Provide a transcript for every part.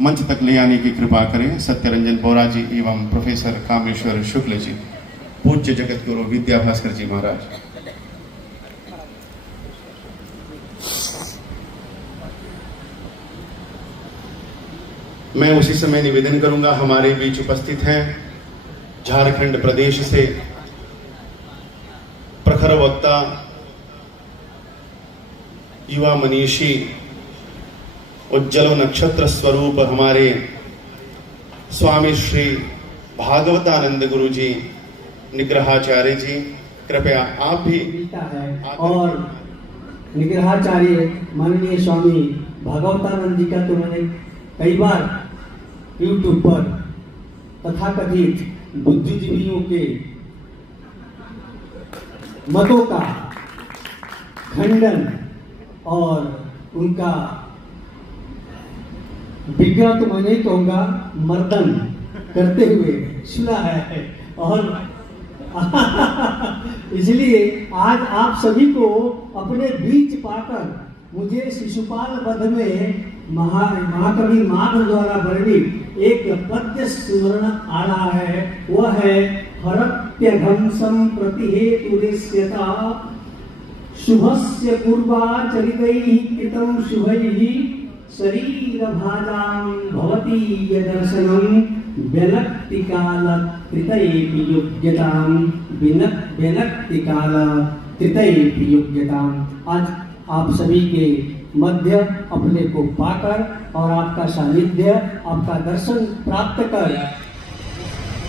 मंच तक ले आने की कृपा करें सत्यरंजन बोरा जी एवं प्रोफेसर कामेश्वर शुक्ल जी, पूज्य जगत गुरु विद्या भास्कर जी महाराज। मैं उसी समय निवेदन करूंगा, हमारे बीच उपस्थित हैं झारखंड प्रदेश से प्रखर वक्ता, युवा मनीषी, उज्जवल नक्षत्र स्वरूप हमारे स्वामी श्री भागवतानंद गुरु जी निग्रहाचार्य जी, कृपया आप भी है। और निग्रहाचार्य माननीय स्वामी भागवतानंद जी का तो मैंने कई बार YouTube पर तथाकथित बुद्धिजीवियों के मतों का खंडन और उनका विग्रह तो मैं नहीं कहूंगा, मर्दन करते हुए सुना है। और इसलिए आज आप सभी को अपने बीच पाकर मुझे शिशुपाल वध में महाकवि माघ द्वारा वर्णित एक पद्य स्मरण आ रहा है। वह है हरत्यघं संप्रतिहेतुरिष्यता शुभस्य पूर्वाचरितैः कृतं शुभैः शरीर भाजां भवति यदर्शनं व्यनक्ति काल कृतैपि योग्यतां व्यनक्ति काल कृतैपि योग्यतां। आज आप सभी के मध्य अपने को पाकर और आपका सानिध्य, आपका दर्शन प्राप्त कर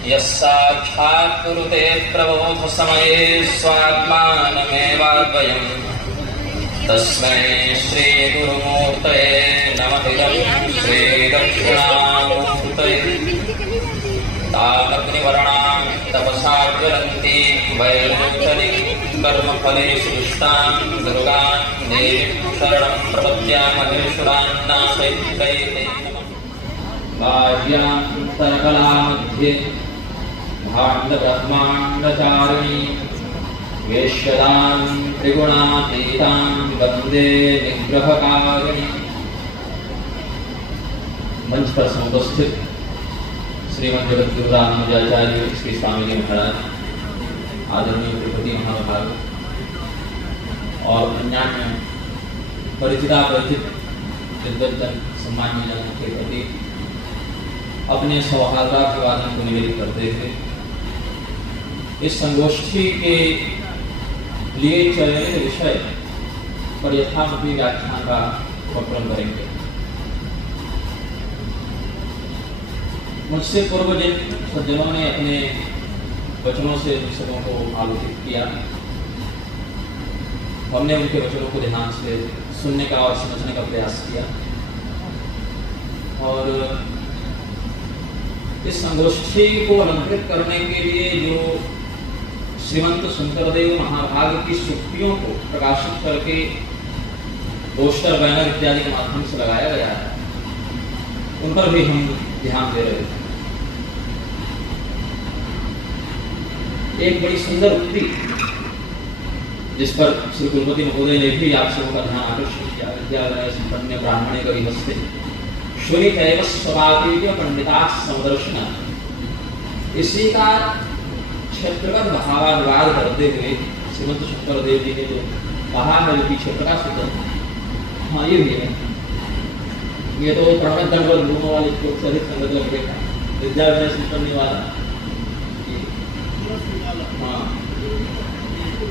यस्साक्षात् कुरुते प्रबोध समये स्वात्मानमेवाद्वयम् तस्मै श्री गुरुमूर्तये नमः। श्री दक्षिणामूर्तये तामग्निवर्णां तपसा ज्वलन्ति वैरोचनि कर्मफलेषु दुष्टां दुर्गां देवीं शरणं प्रपद्यामहेश्वरान्नाशैत्यै बाह्यान्तरकलामध्ये भाण्डब्रह्माण्डचारिणी वेश्यदां त्रिगुणातीतां वन्दे निग्रहकारिणी। मंच पर उपस्थित श्रीमद जगत गुरु रामानुजाचार्य श्री स्वामी जी महाराज, आदरणीय तिरुपति महाभाग और अन्यान्य परिचित विद्वज्जन सम्मानीय जनों के प्रति अपने सौहार्दाभिवादन को निवेदित करते हुए इस संगोष्ठी के लिए चयनित विषय पर यथामति व्याख्यान का उपक्रम करेंगे। मुझसे पूर्व जिन सज्जनों ने अपने वचनों से विषयों को आलोकित किया, हमने उनके वचनों को ध्यान से सुनने का और समझने का प्रयास किया और इस संगोष्ठी को अलंकृत करने के लिए जो श्रीमंत शंकरदेव महाभाग की सूक्तियों को प्रकाशित करके पोस्टर, बैनर इत्यादि के माध्यम से लगाया गया है, उन पर भी हम ध्यान दे रहे थे। एक बड़ी सुंदर उक्ति जिस पर श्री कुलपति महोदय ने भी आप सबों का ध्यान आकर्षित किया, विद्यालय संपन्न ब्राह्मणे कवि हस्ते श्रुणितैव स्वभावेन पंडिता समदर्शन। इसी का क्षेत्रगत भावानुवाद करते हुए श्रीमंत शंकरदेव जी ने जो कहा है कि क्षेत्र का सूत्र, हाँ ये भी है, ये तो प्रणव दंडवत घूमने वाले को अधिक संगत लग गया, विद्यालय से पढ़ने वाला, हाँ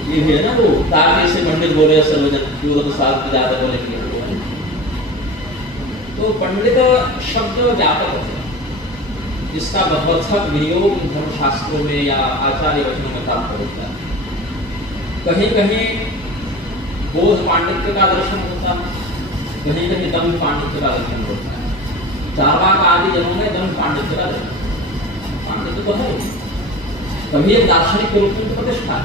ये भी है ना, वो ताकि से पंडित बोले सर्वजन जो साथ ज्यादा बोलेंगे। तो पंडित शब्द व्यापक होता है जिसका बहुर्थक विनियोग धर्मशास्त्रों में या आचार्य वचनों में प्राप्त होता है। कहीं कहीं बोध पांडित्य का दर्शन होता है, कहीं कहीं दम्भ पांडित्य का दर्शन होता है। चारवाक आदि जनों में दम्भ पांडित्य का दर्शन, पांडित्य तो है कभी एक दार्शनिक के रूप में प्रतिष्ठा,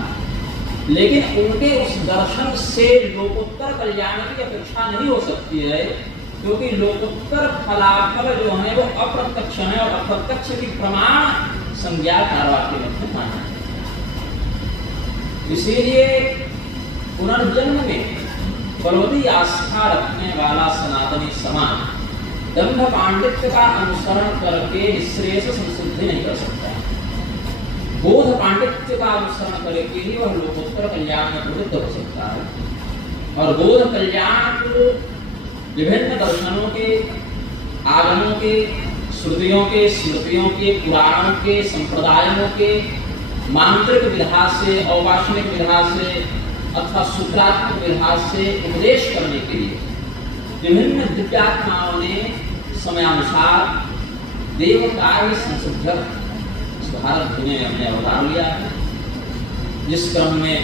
लेकिन उनके उस दर्शन से लोकोत्तर कल्याण की अपेक्षा नहीं हो सकती है, क्योंकि लोकोत्तर फलाफल जो है वो अप्रत्यक्ष है और अप्रत्यक्ष की प्रमाण संज्ञा कारवार के मध्य माना है। इसीलिए पुनर्जन्म में बलवती आस्था रखने वाला सनातनी समाज दंभ पांडित्य का अनुसरण करके निःश्रेयस संसिद्धि नहीं कर सकता। बोध पांडित्य का अनुसरण करके ही वह लोकोत्तर कल्याण में प्रवृत्त हो सकता है। और बोध कल्याण को विभिन्न दर्शनों के, आगमों के, श्रुतियों के, स्मृतियों के, पुराणों के, संप्रदायों के मांत्रिक विधा से, औपासनिक विधा से अथवा सूत्रात्मक विधा से उपदेश करने के लिए विभिन्न दिव्यात्माओं ने समयानुसार देव कार्य संशोधक भारत दुनिया में अपने अवतार लिया है। जिस क्रम में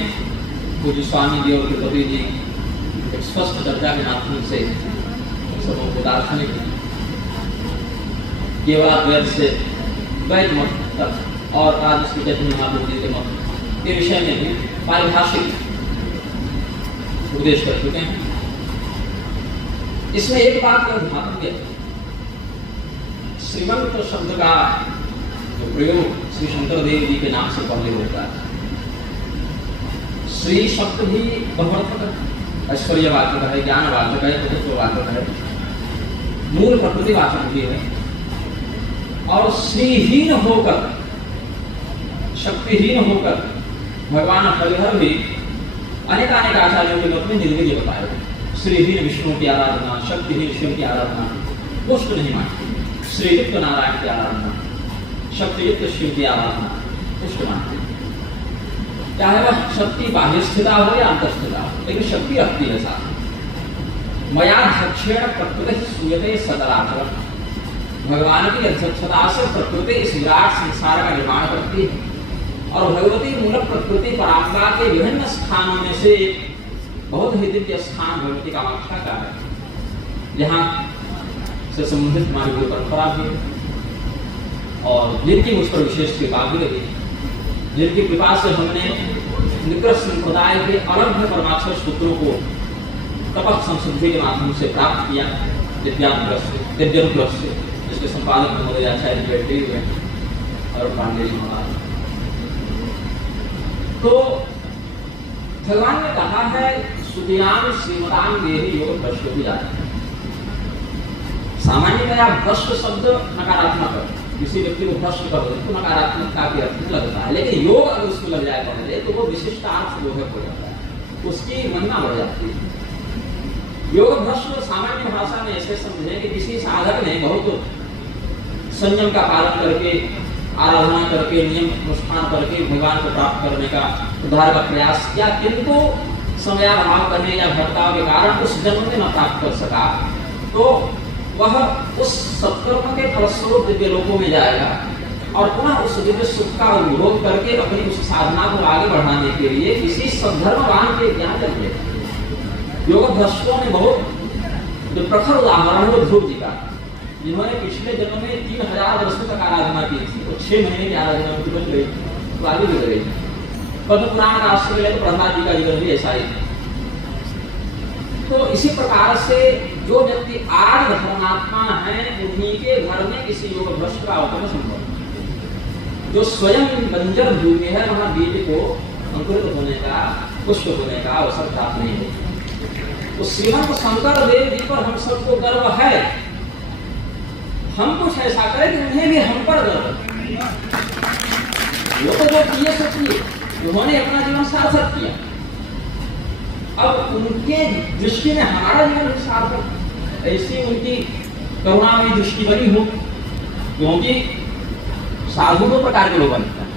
पूज्य स्वामी जी और तिरुपति जी एक स्पष्ट चर्चा के माध्यम से सबों को दार्शनिक केवलाद्वैत से वैध मत तक और आज श्री चैतन्य महाप्रभु जी के मत के विषय में भी पारिभाषिक उपदेश कर चुके हैं। इसमें एक बात का ध्यान दिया, श्रीमंत शब्द का जो प्रयोग श्री शंकर देव जी के नाम से पहले होता है। श्री शब्द भी बहुअर्थक, ऐश्वर्यवाचक है, ज्ञानवाचक है, तत्ववाचक है, मूल प्रकृतिवाचक भी है। और श्रीहीन होकर, शक्तिहीन होकर भगवान हरिहर भी अनेक आचार्यों के मत में निर्वीर्य बताए। श्रीहीन विष्णु की आराधना, शक्तिहीन शिव की आराधना पुष्ट नहीं मानती, श्रीयुक्त नारायण की आराधना, शक्तियुक्त शिव की आराधना पुष्ट मानती। चाहे वह शक्ति बाह्य स्थिता हो या अंतस्थिता हो, लेकिन शक्ति रहती है साथ। मया अध्यक्षेण प्रकृति सूयते सदराचरण, भगवान की अध्यक्षता से प्रकृति इस विराट संसार का निर्माण करती है। और भगवती मूल प्रकृति परांगा के विभिन्न स्थानों में से बहुत ही दिव्य स्थान भगवती कामाख्या का है, जहाँ से संबंधित हमारी गुरु परंपरा भी है और जिनकी मुझ पर विशेष कृपा भी रही, जिनकी कृपा से हमने निकृष्ट संप्रदाय के अलग परमाक्षर सूत्रों को तपक संशुद्धि के माध्यम से प्राप्त किया, दिव्यानुग्रह से, जिसके संपादक महोदय आचार्य बैठे हुए और पांडे जी महाराज। तो भगवान ने कहा है सुखिनाम श्रीमताम देहि योग भ्रष्ट भी जाए। सामान्यतया भ्रष्ट शब्द नकारात्मक है, किसी व्यक्ति को भ्रष्ट कर दे तो नकारात्मकता के अर्थ में लगता है, लेकिन योग अगर उसको लग जाए पहले तो वो विशिष्टार्थ बोधक हो जाता है, उसकी महिमा बढ़ जाती है। योग भ्रष्ट सामान्य भाषा में ऐसे समझे कि किसी साधक ने बहुत संयम का पालन करके, आराधना करके, नियम अनुष्ठान करके भगवान को प्राप्त करने का, उद्धार का प्रयास किया, किंतु समयाभाव करने या भटकाव के कारण उस जन्म में न प्राप्त कर सका, तो वह उस सत्कर्म के फलस्वरूप दिव्य लोकों में जाएगा और पुनः उस दिव्य सुख का उपभोग करके अपनी उस साधना को आगे बढ़ाने के लिए किसी सद्धर्मवान के ज्ञान करते। योग भ्रष्टों में बहुत जो प्रखर उदाहरण है ध्रुव जी का, जिन्होंने पिछले जन्म में 3000 वर्षों तक आराधना की थी, तो 6 महीने की आराधना में तुरंत गई, तो आगे भी गई। पद्म पुराण का आश्रय ले तो प्रहलाद जी का जीवन भी ऐसा ही। तो इसी प्रकार से जो व्यक्ति आर्य धर्मात्मा है, उन्हीं के घर में किसी योग भ्रष्ट का अवतरण संभव। जो स्वयं बंजर भूमि है, वहां बीज को अंकुरित होने का, पुष्प होने का अवसर प्राप्त नहीं होता। तो श्रीमंत शंकर देव जी पर हम सबको गर्व है, हम कुछ ऐसा करें कि उन्हें भी हम पर गर्व। वो तो जो किए सो किए, उन्होंने अपना जीवन सार्थक किया, अब उनके दृष्टि में हमारा जीवन भी सार्थक, ऐसी उनकी करुणा में दृष्टि बनी हो। क्योंकि साधु दो प्रकार के लोग बनते हैं,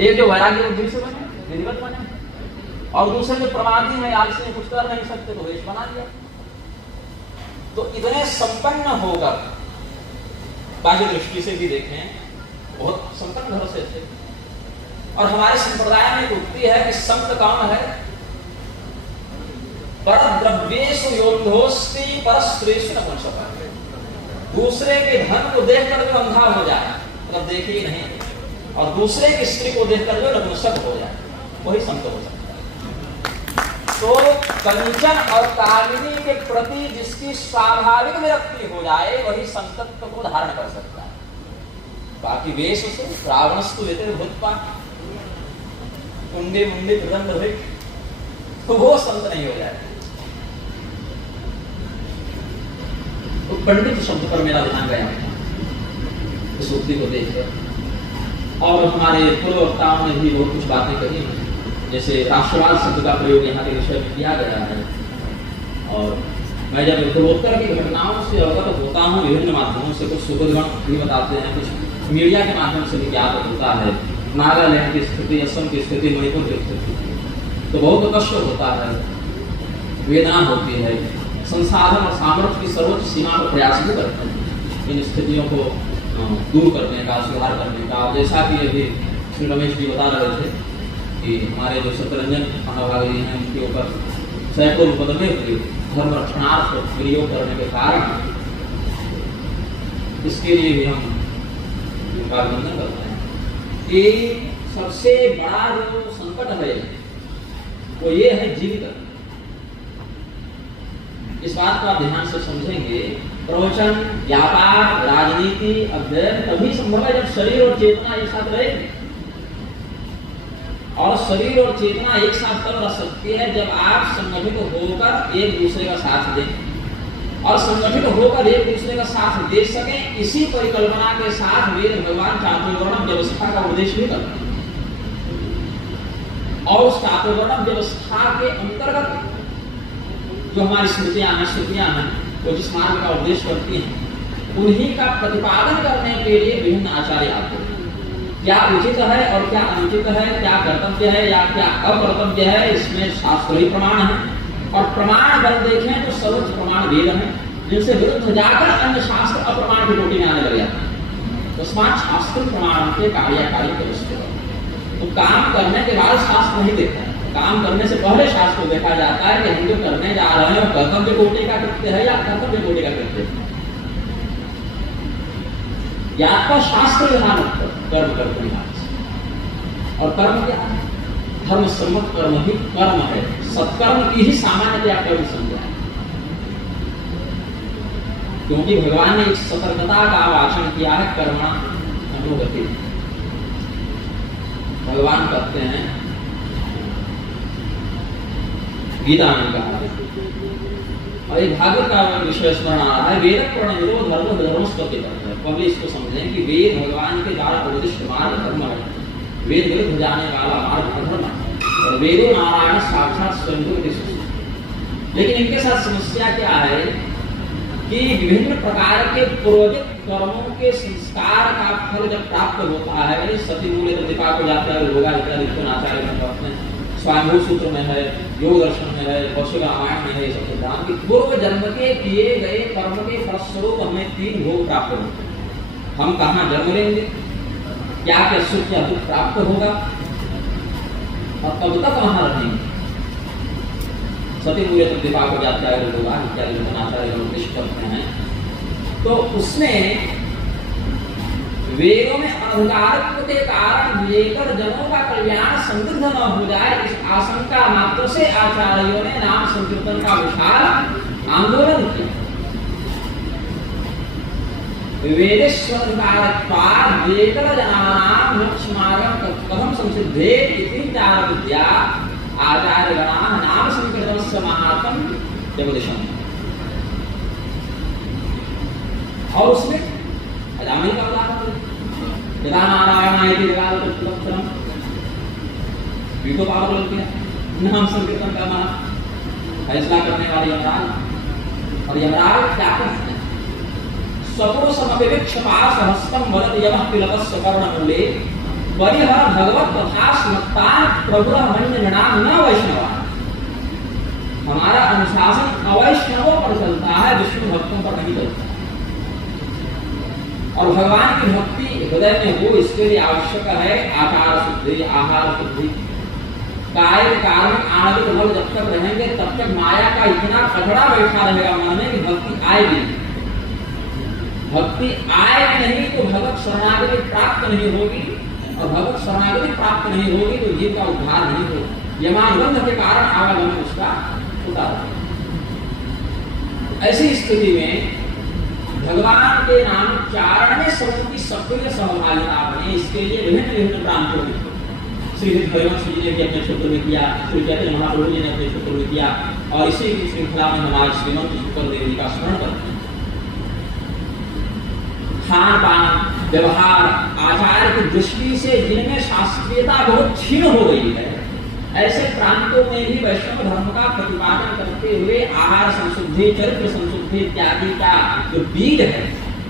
एक जो वैराग्य बुद्धि से बने, विधिवत बने, और दूसरे जो प्रमादी में आलसी कुछ कर नहीं सकते तो वेश बना दिया। तो इतने संपन्न होकर बाह्य दृष्टि से भी देखें, बहुत संपन्न घर से थे। और हमारे संप्रदाय में उक्ति है कि संत कौन है? परद्रव्येषु योन्धोस्ति परस्त्रीषु न पंचपः। दूसरे के धन को देख कर अंधा हो जाए, मतलब देखे ही नहीं, और दूसरे की स्त्री को देखकर जो नपुंसक हो जाए, वही संत हो सकता है। तो कंचन और कामिनी के प्रति जिसकी स्वाभाविक विरक्ति हो जाए, वही संतत्व को धारण कर सकता है। बाकी वेश से रावणस्तु भूतपा कुंडे मुंडे प्रदंड हुए, तो वो संत नहीं हो जाए। तो पंडित शब्द पर मेरा ध्यान गया इस उक्ति को देखकर। और हमारे पूर्व वक्ताओं ने भी बहुत कुछ बातें कही हैं, जैसे राष्ट्रवाद शब्द का प्रयोग यहाँ के विषय में किया गया है। और मैं जब पूर्वोत्तर की घटनाओं से अवगत होता हूँ विभिन्न माध्यमों से, कुछ सुबुद्धगण भी बताते हैं, कुछ मीडिया के माध्यम से भी ज्ञात होता है, नागालैंड की स्थिति, असम की स्थिति, मणिपुर की स्थिति, तो बहुत कष्ट होता है, वेदना होती है, संसाधन और सामर्थ्य की सर्वोच्च सीमा पर प्रयास भी करते हैं इन स्थितियों को दूर करने का, सुधार करने का। जैसा कि अभी श्री रमेश जी बता रहे थे कि हमारे जो सत्यरंजन महाभागी हैं, उनके ऊपर सैकड़ों मुकदमे हुए धर्म रक्षणार्थ प्रयोग करने के कारण। इसके लिए भी हम अभिनंदन करते हैं कि सबसे बड़ा जो संकट है वो ये है जीवित। इस बात को आप ध्यान से समझेंगे। प्रवचन, व्यापार, राजनीति, अध्ययन तभी संभव है जब शरीर और चेतना एक साथ रहेगी। और शरीर और चेतना एक साथ तब रह सकती है जब आप संगठित होकर एक दूसरे का साथ दें, और संगठित होकर एक दूसरे का साथ दे सकें। इसी परिकल्पना के साथ वेद भगवान चातुर्वर्ण्य व्यवस्था का उपदेश भी करते हैं। और उस चातुर्वर्ण्य व्यवस्था के अंतर्गत जो हमारी स्मृतियां हैं, श्रुतियां हैं, वो जिस मार्ग का उपदेश करती हैं, उन्हीं का प्रतिपादन करने के लिए विभिन्न आचार्य आते हैं। क्या उचित है और क्या अनुचित है, क्या कर्तव्य है या क्या अकर्तव्य है, इसमें शास्त्रीय प्रमाण है। और प्रमाण बल देखें तो सर्वोच्च प्रमाण वेद है, जिनसे विरुद्ध जाकर अन्य शास्त्र अप्रमाण की कोटि में आने लग जाते हैं। तो शास्त्र प्रमाण के कार्यकारी के वस्तु है। तो काम करने के बाद शास्त्र नहीं देखता है, काम करने से पहले शास्त्र को देखा जाता है कि हम जो करने जा रहे हैं कर्तव्य कोटि का कृत्य है या कर्तव्य कोटि का कृत्य है। या तो शास्त्र विधान कर्म करते हैं, और कर्म क्या है? धर्म सम्मत कर्म ही कर्म है। सत्कर्म की ही सामान्यतया कर्म संज्ञा है, क्योंकि भगवान ने एक सतर्कता का वाचन किया है, कर्मणा अनुगति। भगवान कहते हैं गीता में कहा, और एक भागवत का विषय स्मरण आ रहा है, वेद प्रणिरो धर्म धर्मस्पति करते हैं। पहले इसको समझें कि वेद भगवान के द्वारा उपदिष्ट मार्ग धर्म है, वेद विरुद्ध जाने वाला मार्ग अधर्म है, और वेदो नारायण साक्षात स्वयं। लेकिन इनके साथ समस्या क्या है कि विभिन्न प्रकार के पूर्वजित कर्मों के संस्कार का फल जब प्राप्त होता है, सती मूल्य प्रतिपा को जाता है, लोगा इत्यादि आचार्य में कहते हैं, स्वायंभू सूत्र में है, योग दर्शन में है, कौशिक रामायण में है, ये सब सिद्धांत कि पूर्व जन्म के किए गए कर्म के फलस्वरूप हमें 3 भोग प्राप्त होते हैं। हम कहाँ जन्म लेंगे, क्या क्या सुख या दुख प्राप्त होगा, और कब तक वहां रहेंगे। सती मूल्य प्रतिपा को जाता है, लोग इत्यादि आचार्य उपदेश करते हैं। तो उसमें वेदों में अहंकारत्व के कारण लेकर जनों का कल्याण समृद्ध न हो जाए, इस आशंका मात्र से आचार्यों ने नाम संकीर्तन का विशाल आंदोलन किया। वेदेश्वरकारत्वात् वेदर जनानां मोक्षमार्गं कथं संसिद्धेत् इति ज्ञान विद्या आचार्यगणाः नाम संकीर्तनस्य महात्म्यं जगदीशम्। और उसमें रामायण का उदाहरण यदा नारायणाय जगालक्षणम वीटो पावर किया, नाम संकीर्तन का माना फैसला करने वाले यमराज। और यमराज क्या करते हैं? स्वपुरुषमभिवीक्ष्य पाशहस्तं वदति यमः पिलकस्य कर्णमूले परिहर भगवत् तथा स्मत्तान् प्रभुरमन्यजनान् न वैष्णवान्। हमारा अनुशासन अवैष्णवों पर चलता है, विष्णु भक्तों पर नहीं चलता। और भगवान की भक्ति हृदय में हो, इसके लिए आवश्यक है आकार शुद्धि, आहार शुद्धि। काय कारण आणविक भव जब तक रहेंगे तब तक माया का इतना कचड़ा बैठा रहेगा मन में कि भक्ति आएगी। भक्ति आएगी नहीं तो भगवत शरणागति प्राप्त नहीं होगी, और भगवत शरणागति प्राप्त नहीं होगी तो जीव का उद्धार नहीं होगा। यमानुबंध के कारण आवागमन उसका होता है। ऐसी स्थिति में भगवान के नाम उच्चारण में सबों की सक्रिय सहभागिता बने, इसके लिए विभिन्न विभिन्न प्रांतों में श्री हरिवंश जी ने भी अपने क्षेत्र में किया, श्री चैतन्य महाप्रभु जी ने अपने क्षेत्र में किया, और इसी की श्रृंखला में हमारे श्रीमंत शुक्रदेव जी का स्मरण करते हैं। खान पान, व्यवहार, आचार की दृष्टि से जिनमें शास्त्रीयता बहुत क्षीण हो गई है, ऐसे प्रांतों में भी वैष्णव धर्म का प्रतिपादन करते हुए आहार संशुद्धि, चरित्र संशुद्धि इत्यादि का जो बीज है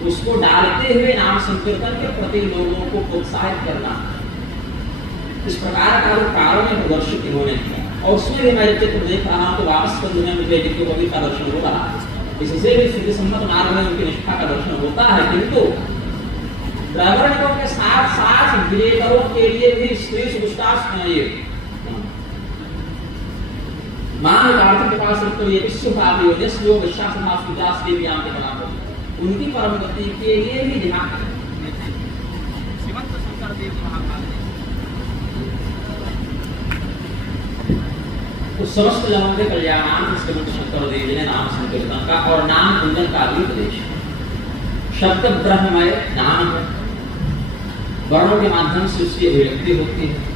उसको डालते हुए नाम संकीर्तन के प्रति लोगों को प्रोत्साहित करना, इस प्रकार का जो कार्य में प्रदर्शित इन्होंने किया। और उसमें भी मैं चित्र देख रहा हूँ तो वापस कंध में मुझे जिनको कवि का दर्शन हो रहा है, इससे भी श्रुति सम्मत मार्ग में उनकी निष्ठा का दर्शन होता है। किंतु ड्राइवर्णिकों के साथ साथ विजेताओं के लिए भी स्त्री मान कार्तिक के पास तो ये विश्व भावी हो जैसे योग शासना सुदास देवी आम के बराबर उनकी परम गति के लिए भी ध्यान श्रीमंत शंकर देव महाकाल तो समस्त जनों के कल्याणार्थ श्रीमंत शंकर देव ने नाम संकीर्तन का और नाम कुंजन का भी उपदेश। शब्द ब्रह्ममय नाम है, वर्णों के माध्यम से उसकी अभिव्यक्ति होती है।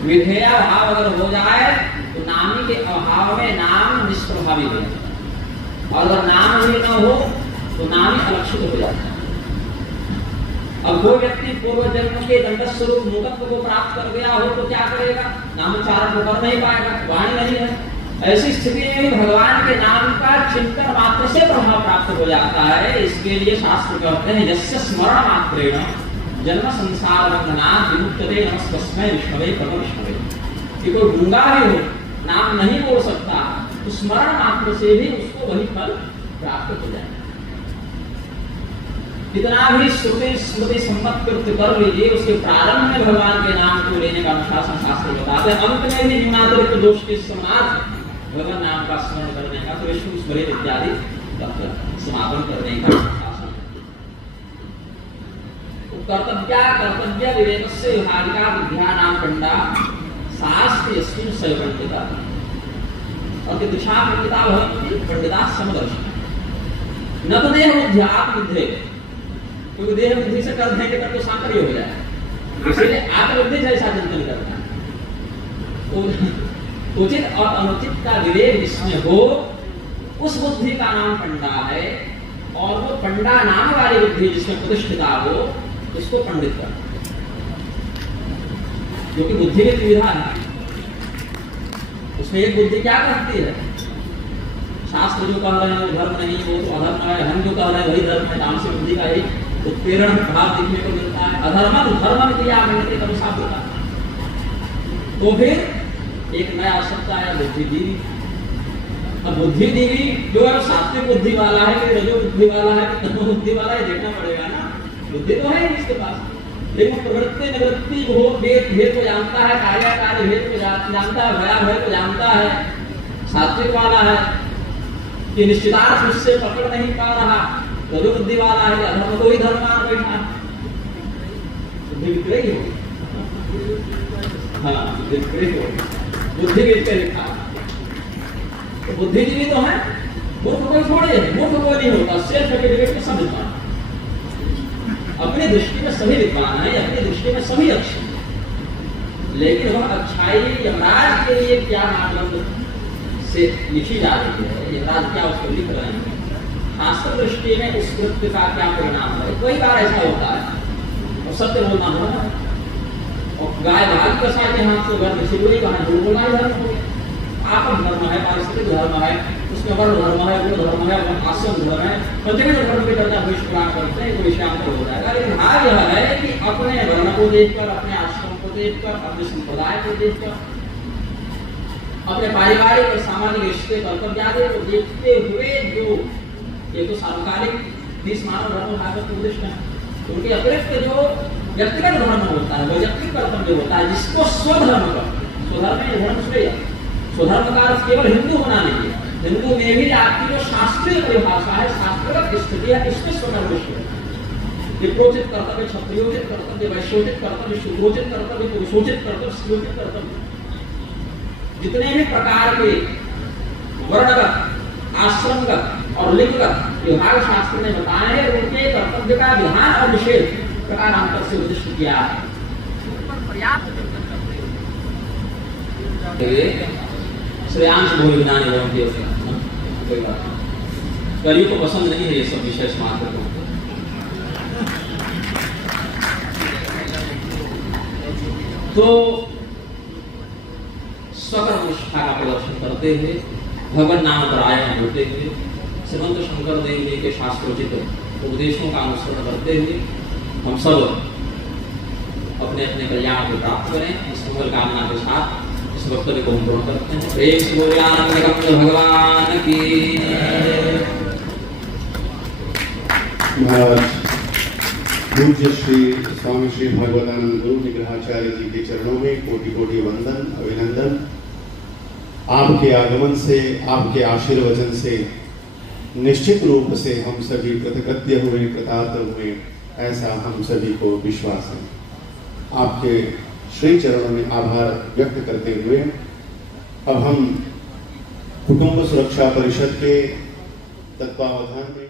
विधेय भाव अगर हो जाए तो नामी के अभाव में नाम निष्प्रभावी हो जाता है, और अगर नाम ही न हो तो नामी अलक्षित हो जाता है। अब कोई व्यक्ति पूर्व जन्म के दंड स्वरूप मूकत्व को प्राप्त कर गया हो तो क्या करेगा? नामोच्चारण तो कर नहीं पाएगा, वाणी नहीं है। ऐसी स्थिति में भगवान के नाम का चिंतन मात्र से प्रभाव प्राप्त हो जाता है। इसके लिए शास्त्र कहते हैं यस्य स्मरण मात्रेण जन्म संसार बंधनात् विमुक्तते नमस्तस्मै विष्णवे परम विष्णवे। कि कोई गूंगा भी हो, नाम नहीं बोल सकता, तो स्मरण मात्र से भी उसको वही फल प्राप्त हो जाए। कितना भी श्रुति स्मृति सम्मत कृत्य कर लीजिए, उसके प्रारंभ में भगवान के नाम को लेने का अनुशासन शास्त्र बताते हैं। अंत में भी न्यूनातिरिक्त दोष के समाप्त भगवान नाम का स्मरण करने का, तो विष्णु स्मृति इत्यादि समापन करने का शासन। कर्तव्य विवेक से विभागिका विद्या नाम पंडा शास्त्र यस्मिन् स पंडिता और दिशा पंडिता भवन्ति पंडिता समदर्शन न तो देह बुद्धि आत्मबुद्धि, क्योंकि देह बुद्धि से कर देंगे तब तो सांकर्य हो जाए, इसलिए आत्मबुद्धि जैसा चिंतन करना। उचित और अनुचित का विवेक जिसमें हो उस बुद्धि का नाम पंडा है, और वो पंडा नाम वाली बुद्धि जिसमें प्रतिष्ठिता हो उसको पंडित कर, क्योंकि बुद्धि में विधा है। उसमें एक बुद्धि क्या कहती है? शास्त्र जो कह रहे हैं वो धर्म नहीं, वो तो अधर्म है, हम जो कह रहे हैं वही धर्म है। नाम से बुद्धि का ही उत्प्रेरण भाव देखने को मिलता है। अधर्म धर्म क्रिया मिलती तब शास्त्र का। तो फिर एक नया शब्द आया बुद्धिजीवी। अब बुद्धिजीवी जो है सात्विक बुद्धि वाला है कि रजो बुद्धि वाला है कि तमो बुद्धि वाला है, देखना पड़ेगा ना। बुद्धि तो है इसके पास, लेकिन प्रवृत्ति निवृत्ति भेद को जानता है, कार्य कार्य भेद को जानता है, भया भय को जानता है। सात्विक वाला है कि निश्चितार्थ उससे पकड़ नहीं पा रहा, रजो बुद्धि वाला है अधर्म को ही धर्म मान बैठा। बुद्धि विक्रयी हो, हाँ विक्रयी हो, बुद्धि विक्रय लिखा। तो बुद्धिजीवी तो है, मूर्ख कोई थोड़े है, मूर्ख कोई नहीं होता। सेल्फ एफिडेविट में सब विद्वान, अपनी दृष्टि में सभी विद्वान है, अपनी दृष्टि में सभी अच्छे, लेकिन वह अच्छाई यमराज के लिए क्या मानदंड से लिखी जा रही है, यमराज क्या उसको लिख रहे हैं, शास्त्र दृष्टि में उस कृत्य का क्या परिणाम है। कई बार ऐसा होता है और सत्य बोलना होगा, और गाय भाग कसा के हाथ से घर में सिलवई वहां झूठ बोलना ही धर्म हो गया। आपन धर्म है, पारिस्थितिक धर्म है, उसमें वर्ण धर्म है, गुण धर्म है, आश्रम धर्म है, पंचविध धर्म की चर्चा विश्वपुराण करते हैं, तो विषयांतर हो जाएगा। लेकिन भाव यह है कि अपने वर्ण को देखकर, अपने आश्रम को देखकर, अपने संप्रदाय को देखकर, अपने पारिवारिक और सामाजिक रिश्ते कर्तव्य आदि को देखते हुए जो ये तो सार्वकालिक 30 मानव धर्म भागवत उपदिष्ट है, उनके अतिरिक्त जो व्यक्तिगत धर्म होता है, वैयक्तिक कर्तव्य होता है, जिसको स्वधर्म करते हैं। स्वधर्म में धर्म श्रेय, स्वधर्म का अर्थ केवल हिंदू होना नहीं है। हिंदू में भी आपकी जो शास्त्रीय परिभाषा है, शास्त्रगत स्थिति है, इसमें स्वधर्म श्रेय। विप्रोचित कर्तव्य, क्षत्रियोचित कर्तव्य, वैश्योचित कर्तव्य, शूद्रोचित कर्तव्य, पुरुषोचित कर्तव्य, स्त्रियोचित कर्तव्य, जितने भी प्रकार के वर्णगत, आश्रमगत और लिंगगत विभाग शास्त्र ने बताए हैं, उनके कर्तव्य का विधान और निषेध प्रकारांतर से उद्दिष्ट किया है। श्रेयांश भूल विज्ञान एवं कोई बात नहीं, कलियुग को पसंद नहीं है ये सब विषय समाज को। तो स्वकर्म निष्ठा का प्रदर्शन करते हुए, भगवान नाम परायण होते हुए, श्रीमंत शंकर देव जी के शास्त्रोचित उपदेशों का अनुसरण करते हुए हम सब अपने अपने कल्याण को प्राप्त करें, इस मंगल कामना के साथ इस वक्तव्य को हम पूर्ण करते हैं। प्रेम से बोले आनंद कंद भगवान की। महाराज पूज्य श्री स्वामी श्री भगवतानंद गुरु विग्रहाचार्य जी के चरणों में कोटि कोटि वंदन अभिनंदन। आपके आगमन से, आपके आशीर्वचन से निश्चित रूप से हम सभी कृतकृत्य हुए, कृतार्थ हुए, ऐसा हम सभी को विश्वास है। आपके श्री चरणों में आभार व्यक्त करते हुए अब हम कुटुंब सुरक्षा परिषद के तत्वावधान में